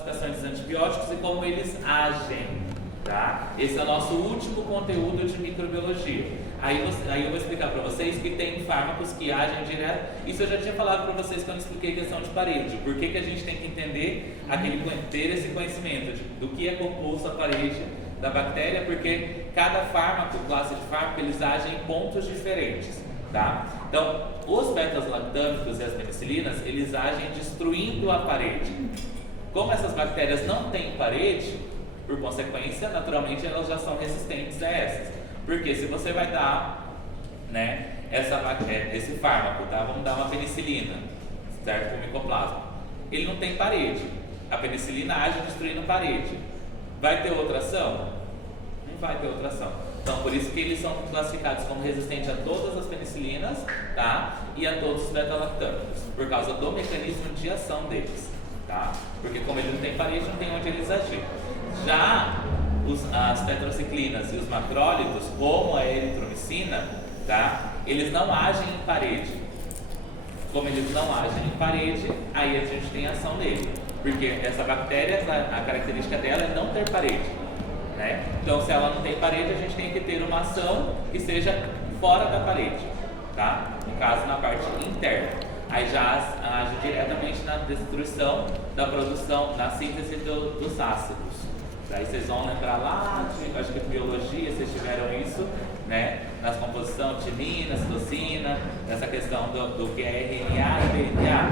classificações dos antibióticos e como eles agem, tá? Esse é o nosso último conteúdo de microbiologia. Aí eu vou explicar para vocês que tem fármacos que agem direto. Isso eu já tinha falado para vocês quando expliquei a questão de parede. Por que a gente tem que entender, ter esse conhecimento do que é composto a parede da bactéria, porque cada fármaco, classe de fármaco, eles agem em pontos diferentes, tá? Então, os beta-lactâmicos e as penicilinas, eles agem destruindo a parede. Como essas bactérias não têm parede, por consequência, naturalmente elas já são resistentes a essas. Porque se você vai dar, né, esse fármaco, tá? Vamos dar uma penicilina, certo? Para o micoplasma. Ele não tem parede. A penicilina age destruindo parede. Vai ter outra ação? Não vai ter outra ação. Então, por isso que eles são classificados como resistentes a todas as penicilinas, tá? E a todos os beta-lactâmicos, por causa do mecanismo de ação deles, tá? Porque como ele não tem parede, não tem onde eles agir. Já as tetraciclinas e os macrólidos, como a eritromicina, tá? Eles não agem em parede. Como eles não agem em parede, aí a gente tem a ação dele. Porque essa bactéria, a característica dela é não ter parede, né? Então, se ela não tem parede, a gente tem que ter uma ação que seja fora da parede, tá? No caso, na parte interna. Aí já age diretamente na destruição da produção, na síntese dos ácidos. Aí vocês vão lembrar lá, acho que biologia, vocês tiveram isso, né? Na composição, timina, citocina, nessa questão do que é RNA e DNA,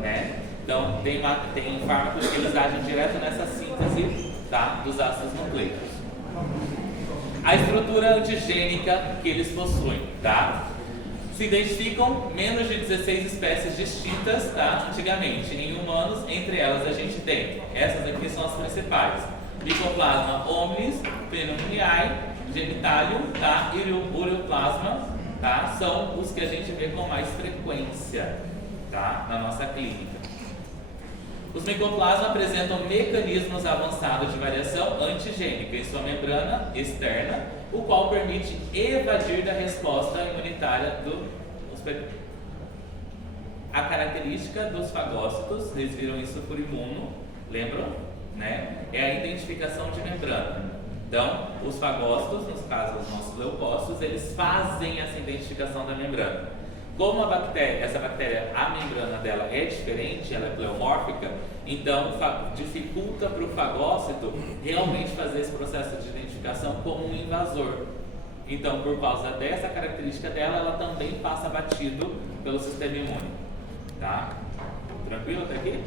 né? Então, tem fármacos que eles agem direto nessa síntese, tá? Dos ácidos nucleicos. A estrutura antigênica que eles possuem, tá? Se identificam menos de 16 espécies distintas, tá? Antigamente, em humanos, entre elas a gente tem, essas aqui são as principais: Mycoplasma hominis, pneumoniae, genitalium, tá? E ureoplasma, tá? São os que a gente vê com mais frequência, tá? Na nossa clínica. Os micoplasmas apresentam mecanismos avançados de variação antigênica em sua membrana externa, o qual permite evadir da resposta imunitária do hospedeiro. A característica dos fagócitos, vocês viram isso por imuno, lembram? Né? É a identificação de membrana. Então, os fagócitos, nos casos dos nossos leucócitos, eles fazem essa identificação da membrana. Como essa bactéria, a membrana dela é diferente, ela é pleomórfica, então dificulta para o fagócito realmente fazer esse processo de identificação como um invasor. Então, por causa dessa característica dela, ela também passa batido pelo sistema imune. Tá? Tranquilo até aqui?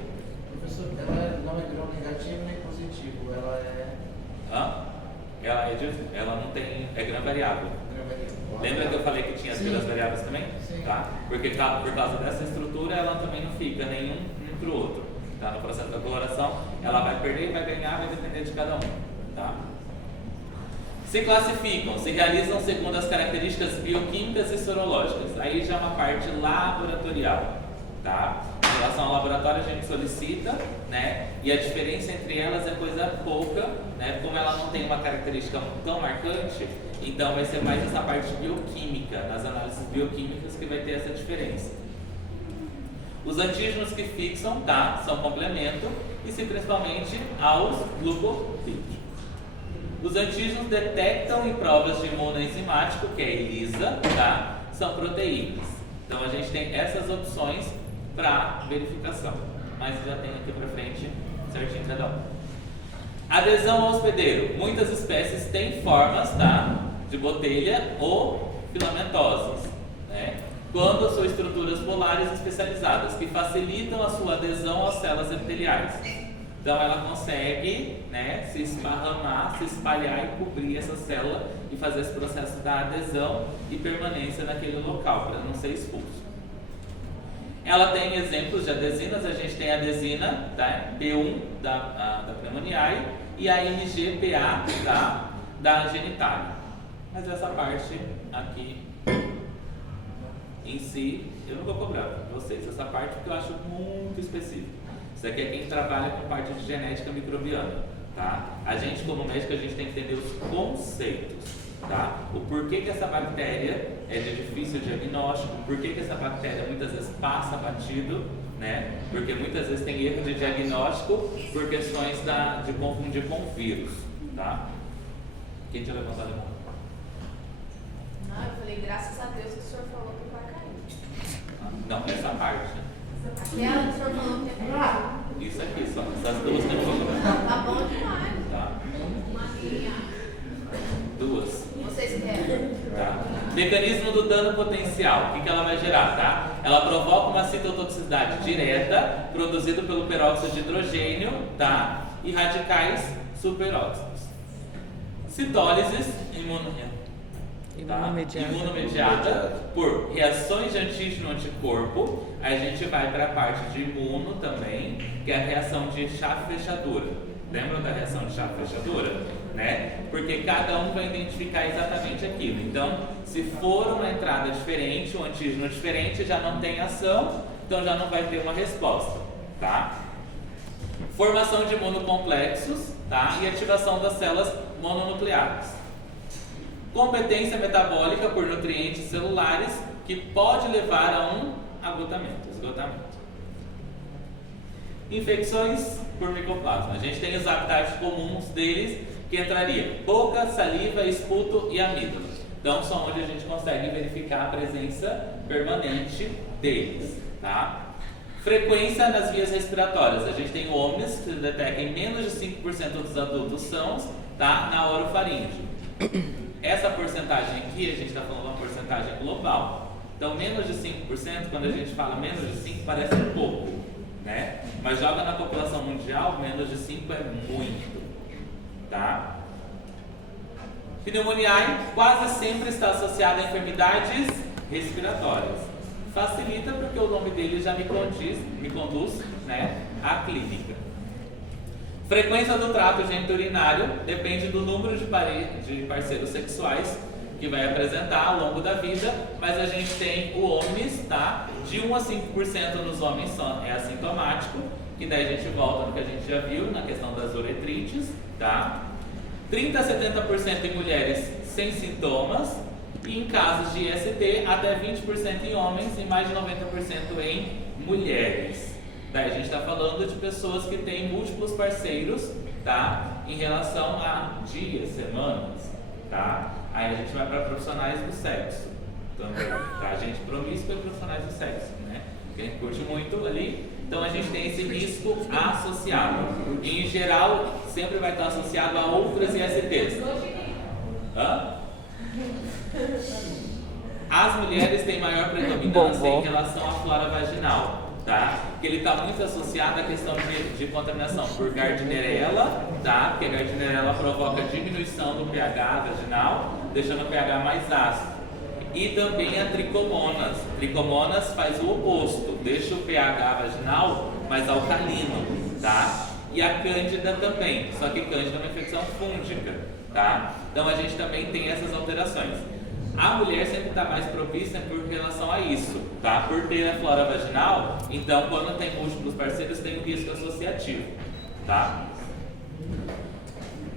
Professor, ela não é gram negativo nem positivo, ela é... Ela não tem, é gram variável. Lembra que eu falei que tinha as vilas variáveis também? Sim. Tá? Porque por causa dessa estrutura, ela também não fica nenhum para o outro. Tá? No processo da coloração, ela vai perder e vai ganhar, vai depender de cada um. Tá? Se classificam, se realizam segundo as características bioquímicas e sorológicas. Aí já é uma parte laboratorial. Tá? Em relação ao laboratório, a gente solicita, né? E a diferença entre elas é coisa pouca, né? Como ela não tem uma característica tão marcante, então vai ser mais essa parte bioquímica, nas análises bioquímicas, que vai ter essa diferença. Os antígenos que fixam, tá? São complemento e se principalmente aos glucopídeos. Os antígenos detectam em provas de imunoenzimático, que é ELISA, tá? São proteínas. Então a gente tem essas opções para verificação, mas já tem aqui para frente certinho cada um. Adesão ao hospedeiro. Muitas espécies têm formas, tá, de botelha ou filamentosas, né, quando são estruturas polares especializadas que facilitam a sua adesão às células epiteliais. Então ela consegue, né, se esparramar, se espalhar e cobrir essa célula e fazer esse processo da adesão e permanência naquele local para não ser expulso. Ela tem exemplos de adesinas, a gente tem a adesina, tá, B1 da pneumoniae e a MGPA da genitalium. Mas essa parte aqui em si, eu não vou cobrar para vocês essa parte porque eu acho muito específica. Isso aqui é quem trabalha com parte de genética microbiana, tá? A gente, como médico, a gente tem que entender os conceitos. Tá? O porquê que essa bactéria é de difícil diagnóstico, por que essa bactéria muitas vezes passa batido, né? Porque muitas vezes tem erro de diagnóstico por questões de confundir com vírus, tá? Quem tinha levantado a mão? Não, eu falei, graças a Deus que o senhor falou que vai cair. Não, essa parte, né? Aquela que o senhor falou que é cair. Isso aqui, só essas duas que eu vou colocar. Tá bom demais. Tá? Uma linha. Duas. Vocês querem? Tá? Mecanismo do dano potencial. O que ela vai gerar, tá? Ela provoca uma citotoxicidade direta, produzido pelo peróxido de hidrogênio, tá? E radicais superóxidos. Citólises imunomediada por reações de antígeno-anticorpo. Aí a gente vai para a parte de imuno também, que é a reação de chave-fechadura. Lembram da reação de chave-fechadura? Né? Porque cada um vai identificar exatamente aquilo. Então, se for uma entrada diferente, um antígeno diferente, já não tem ação, então já não vai ter uma resposta, tá? Formação de imunocomplexos, tá? E ativação das células mononucleares. Competência metabólica por nutrientes celulares, que pode levar a um esgotamento. Infecções por micoplasma. A gente tem os habitats comuns deles, que entraria boca, saliva, esputo e amígdala. Então são onde a gente consegue verificar a presença permanente deles, tá? Frequência nas vias respiratórias. A gente tem homens que se detectam em menos de 5% dos adultos sãos, tá? Na orofaringe. Essa porcentagem aqui, a gente está falando uma porcentagem global. Então menos de 5%, quando a gente fala menos de 5%, parece pouco, né? Mas joga na população mundial, menos de 5% é muito, tá? Pneumoniae quase sempre está associada a enfermidades respiratórias. Facilita porque o nome dele já me conduz, né, à clínica. Frequência do trato geniturinário depende do número de parceiros sexuais que vai apresentar ao longo da vida, mas a gente tem o omnis, tá? De 1 a 5% nos homens é assintomático, que daí a gente volta no que a gente já viu na questão das uretrites, tá? 30 a 70% em mulheres sem sintomas, e em casos de IST, até 20% em homens e mais de 90% em mulheres. Daí a gente está falando de pessoas que têm múltiplos parceiros, tá? Em relação a dias, semanas, tá? Aí a gente vai para profissionais do sexo também, tá? Gente promíscua e profissionais do sexo, né? Quem curte muito ali. Então a gente tem esse risco associado. E, em geral, sempre vai estar associado a outras ISTs. Hã? As mulheres têm maior predominância em relação à flora vaginal, tá? Que ele está muito associado à questão de contaminação por Gardnerella, tá? Porque a Gardnerella provoca diminuição do pH vaginal, deixando o pH mais ácido. E também a tricomonas. Tricomonas faz o oposto, deixa o pH vaginal mais alcalino, tá? E a cândida também, só que cândida é uma infecção fúngica, tá? Então a gente também tem essas alterações. A mulher sempre está mais propícia por relação a isso, tá? Por ter a flora vaginal, então quando tem múltiplos parceiros tem um risco associativo, tá?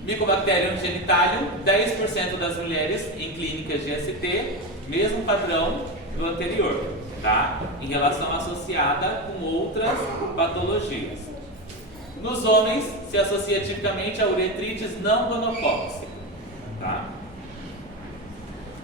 Mycobacterium genitalium, 10% das mulheres em clínicas de ST, mesmo padrão do anterior, tá? Em relação associada com outras patologias. Nos homens, se associa tipicamente a uretrites não gonocócica, tá?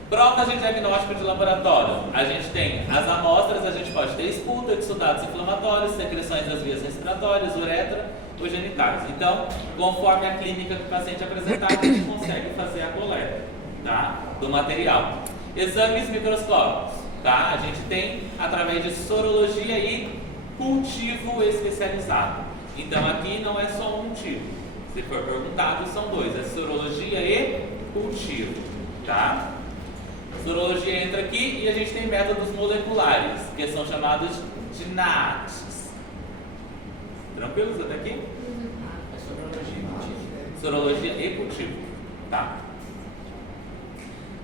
Provas de diagnóstico de laboratório. A gente tem as amostras, a gente pode ter esputa, exudados inflamatórios, secreções das vias respiratórias, uretra ou genitais. Então, conforme a clínica que o paciente apresentar, a gente consegue fazer a coleta, tá? Do material. Exames microscópicos, tá? A gente tem através de sorologia e cultivo especializado. Então, aqui não é só um tipo. Se for perguntado, são dois: é sorologia e cultivo, tá? Sorologia entra aqui e a gente tem métodos moleculares, que são chamados de NATs. Tranquilos até aqui? É sorologia e cultivo. Sorologia e cultivo, tá?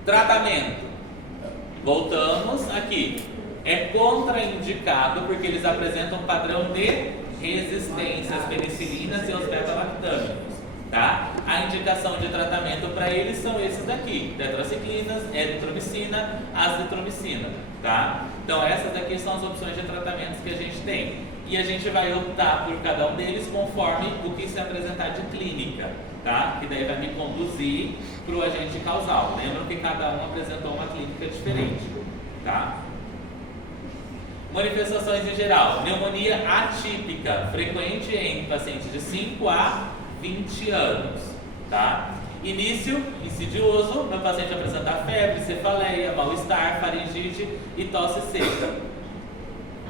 Tratamento. Voltamos aqui. É contraindicado porque eles apresentam um padrão de resistência às penicilinas e aos beta-lactâmicos, tá? A indicação de tratamento para eles são esses daqui: tetraciclinas, eritromicina, azitromicina, tá? Então essas daqui são as opções de tratamentos que a gente tem. e a gente vai optar por cada um deles conforme o que se apresentar de clínica, tá? Que daí vai me conduzir para o agente causal. Lembram que cada um apresentou uma clínica diferente, tá? Manifestações em geral: pneumonia atípica, frequente em pacientes de 5 a 20 anos, tá? Início insidioso, no paciente apresentar febre, cefaleia, mal-estar, faringite e tosse seca.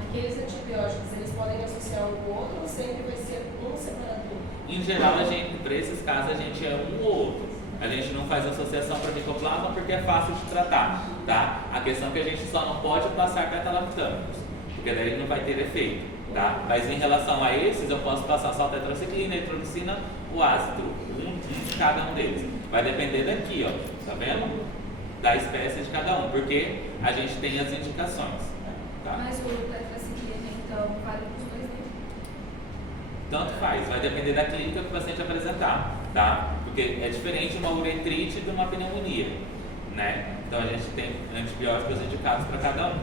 Aqueles antibióticos, eles podem associar um com o outro ou sempre vai ser um separado do outro? Em geral, para esses casos, a gente é um ou outro. A gente não faz associação para micoplasma porque é fácil de tratar, tá? A questão é que a gente só não pode passar beta-lactâmicos, porque daí não vai ter efeito, tá? Mas em relação a esses, eu posso passar só tetraciclina, eritromicina, o ácido, um de cada um deles. Vai depender daqui, ó, tá vendo? Da espécie de cada um, porque a gente tem as indicações, tá? Mas o tetraciclina, então, vale para os dois, né? Tanto faz, vai depender da clínica que o paciente apresentar, tá? Porque é diferente uma uretrite de uma pneumonia, né? Então a gente tem antibióticos indicados para cada um.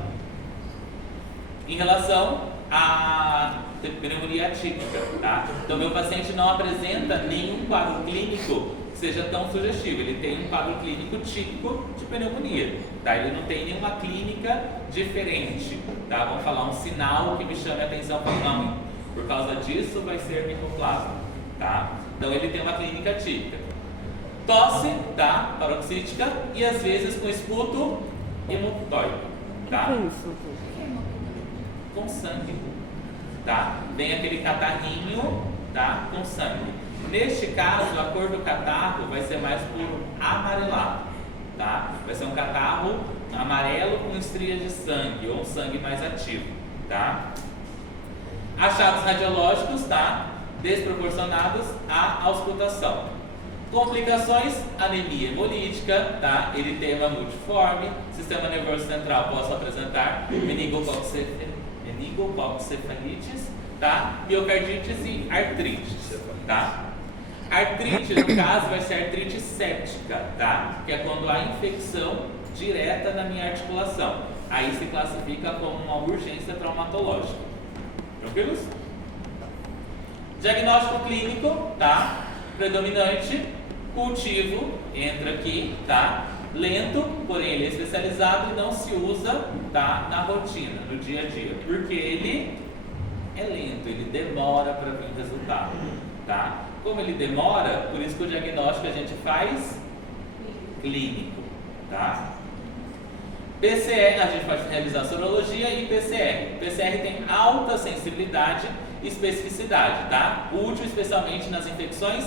Em relação à pneumonia atípica, tá? Então meu paciente não apresenta nenhum quadro clínico que seja tão sugestivo. Ele tem um quadro clínico típico de pneumonia, tá? Ele não tem nenhuma clínica diferente, tá? Vamos falar um sinal que me chame a atenção para não, por causa disso vai ser micoplasma, tá? Então ele tem uma clínica típica. Tosse, tá? Paroxística e às vezes com esputo hemoptóico, tá? Com sangue, tá? Vem aquele catarrinho, tá? Com sangue. Neste caso, a cor do catarro vai ser mais puro amarelado, tá? Vai ser um catarro amarelo com estrias de sangue ou um sangue mais ativo, tá? Achados radiológicos, tá? Desproporcionados à auscultação. Complicações: anemia hemolítica, tá? Eritema multiforme, sistema nervoso central posso apresentar meningococefalites, tá? Miocardites e artrites, tá? Artrite, no caso, vai ser artrite séptica, tá? Que é quando há infecção direta na minha articulação. Aí se classifica como uma urgência traumatológica. Tranquilos? Diagnóstico clínico, tá? Predominante, cultivo, entra aqui, tá? Lento, porém ele é especializado e não se usa, tá? Na rotina, no dia a dia, porque ele é lento, ele demora para vir resultado, tá? Como ele demora, por isso que o diagnóstico a gente faz clínico, tá? PCR, a gente pode realizar sorologia e PCR. PCR tem alta sensibilidade e especificidade, tá? Útil especialmente nas infecções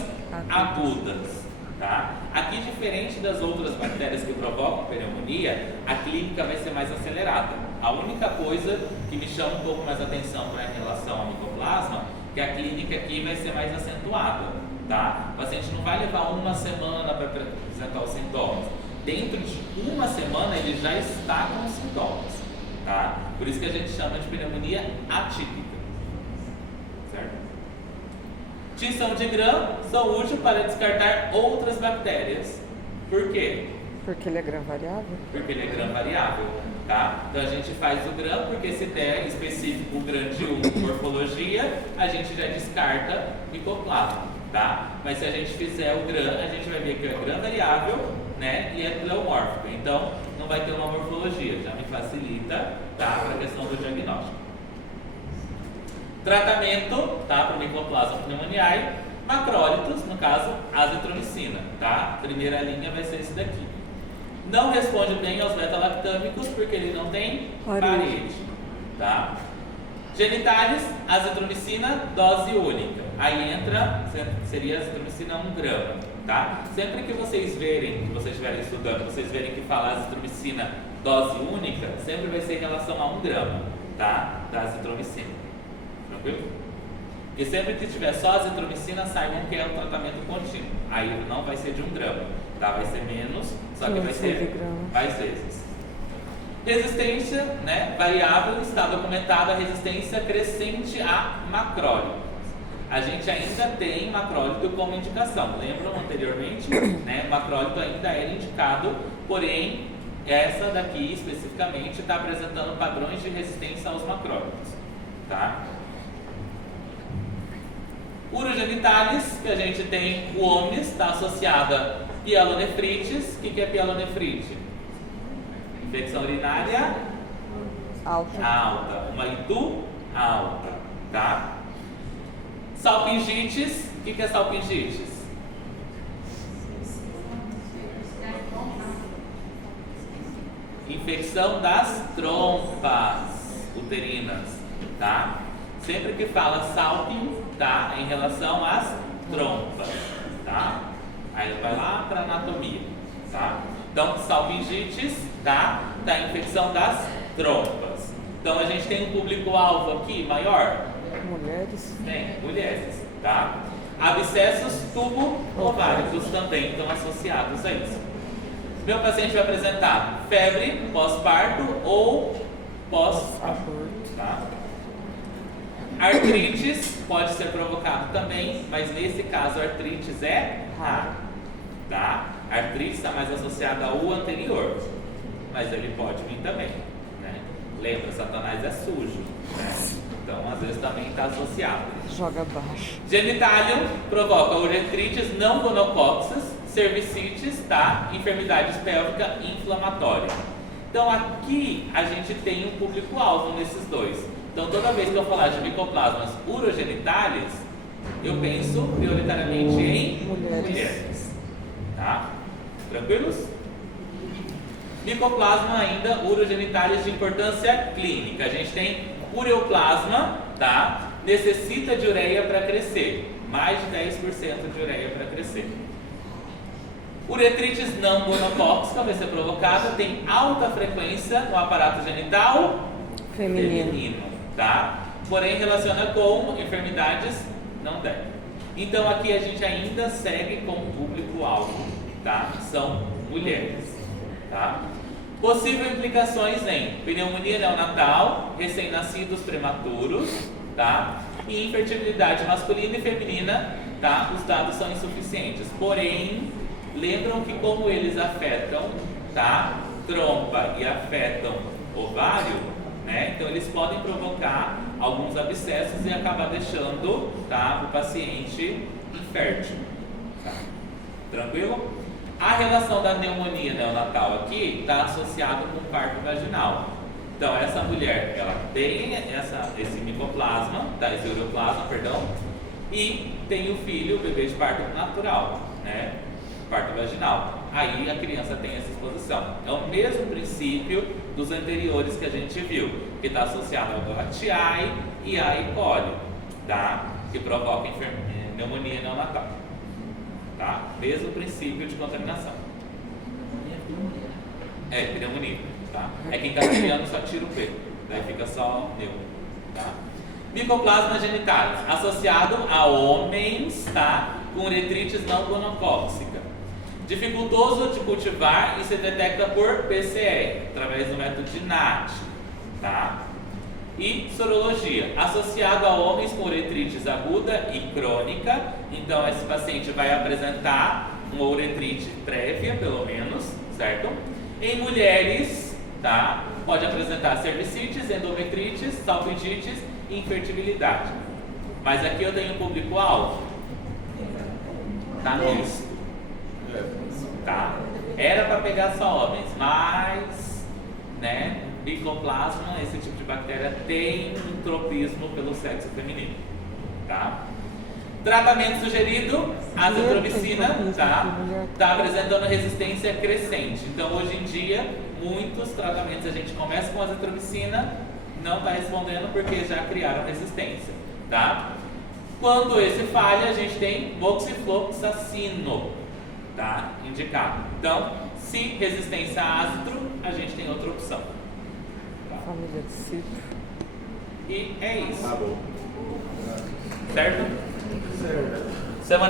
agudas, tá? Aqui, diferente das outras bactérias que provocam pneumonia, a clínica vai ser mais acelerada. A única coisa que me chama um pouco mais atenção em relação ao micoplasma, que a clínica aqui vai ser mais acentuada, tá? O paciente não vai levar uma semana para apresentar os sintomas. Dentro de uma semana ele já está com os sintomas, tá? Por isso que a gente chama de pneumonia atípica, certo? Tinção de Gram são úteis para descartar outras bactérias. Por quê? Porque ele é gram variável? Porque ele é gram variável, tá? Então a gente faz o gram, porque se der específico o gram de morfologia, a gente já descarta micoplasma, tá? Mas se a gente fizer o gram, a gente vai ver que é gram variável, né? E é pleomórfico, então não vai ter uma morfologia, já me facilita, tá? Para a questão do diagnóstico. Tratamento, tá? Para o micoplasma pneumoniae, macrólitos, no caso, azitromicina, tá? Primeira linha vai ser esse daqui. Não responde bem aos beta-lactâmicos porque ele não tem parede, tá? Genitales, azitromicina, dose única. Aí entra, seria azitromicina 1 grama, tá? Sempre que vocês verem, que vocês estiverem estudando, vocês verem que fala azitromicina dose única, sempre vai ser em relação a 1 grama, tá? Da azitromicina. Tranquilo? Porque sempre que tiver só azitromicina, saibam que é um tratamento contínuo. Aí não vai ser de 1 grama, tá? Vai ser menos, só que vai ser mais vezes. Resistência, né, variável, está documentada a resistência crescente a macrólitos. A gente ainda tem macrólito como indicação. Lembram anteriormente? Né, macrólito ainda era indicado, porém, essa daqui especificamente está apresentando padrões de resistência aos macrólitos, tá? Urogenitalis, que a gente tem o omnis, está associada a pielonefrites. O que é pielonefrite? Infecção urinária alta, uma ITU alta, tá? Salpingites, o que é salpingites? Infecção das trompas uterinas, tá? Sempre que fala salping, tá? Em relação às trompas, tá? Aí vai lá para anatomia, tá? Então, salpingites, tá? Da infecção das trompas. Então, a gente tem um público-alvo aqui maior? Mulheres. Tem, mulheres, tá? Abscessos tubo-ováricos também estão associados a isso. Meu paciente vai apresentar febre pós-parto ou pós-aborto, tá? Artrites pode ser provocado também, mas nesse caso a artrites é raro, tá? A artrite está mais associada ao anterior, mas ele pode vir também, né? Lembra, Satanás é sujo, né? Então às vezes também está associado. Joga abaixo. Genitálium provoca uretrites não gonocóxicas, cervicites, tá? Enfermidades pélvica inflamatória. Então aqui a gente tem um público-alvo nesses dois. Então toda vez que eu falar de micoplasmas urogenitales, eu penso prioritariamente em mulheres. Tá? Tranquilos? Micoplasma ainda urogenitales de importância clínica. A gente tem ureoplasma, tá? Necessita de ureia para crescer. Mais de 10% de ureia para crescer. Uretrites não gonocóxica vai ser provocada, tem alta frequência no aparato genital feminino, tá? Porém relaciona com enfermidades não deve. Então aqui a gente ainda segue com o público-alvo, tá? São mulheres, tá? Possíveis implicações em pneumonia neonatal, recém-nascidos prematuros, tá? E infertilidade masculina e feminina, tá? Os dados são insuficientes, porém lembram que como eles afetam, tá? Trompa e afetam ovário, né? Então eles podem provocar alguns abscessos e acabar deixando, tá? O paciente infértil, tá? Tranquilo? A relação da pneumonia neonatal aqui está associada com o parto vaginal. Então essa mulher, ela tem esse micoplasma, tá? Esse ureoplasma, perdão, e tem o filho, o bebê de parto natural, né? Parto vaginal. Aí a criança tem essa exposição. É o mesmo princípio dos anteriores que a gente viu, que está associado ao Lactiae e a E. coli, tá? Que provoca pneumonia neonatal, tá? Mesmo princípio de contaminação. Pneumonia, tá? É quem está criando só tira o P, daí fica só neuro, tá? Micoplasma genital, associado a homens, tá? Com uretrites não gonocóxica. Dificultoso de cultivar e se detecta por PCR, através do método de NAT, tá? E sorologia, associado a homens com uretrites aguda e crônica. Então esse paciente vai apresentar uma uretrite prévia, pelo menos, certo? Em mulheres, tá? Pode apresentar cervicites, endometrites, salpingites e infertilidade. Mas aqui eu tenho um público-alvo, tá misto, tá? Era para pegar só homens, mas, né? Micoplasma, esse tipo de bactéria tem um tropismo pelo sexo feminino, tá? Tratamento sugerido, azitromicina, tá? Tá apresentando resistência crescente. Então, hoje em dia, muitos tratamentos a gente começa com azitromicina, não está respondendo porque já criaram resistência, tá? Quando esse falha, a gente tem moxifloxacino, tá? Indicado. Então, se resistência a ácitro, a gente tem outra opção. Família de ciclo. E é isso. Tá bom. Certo? Certo. Semana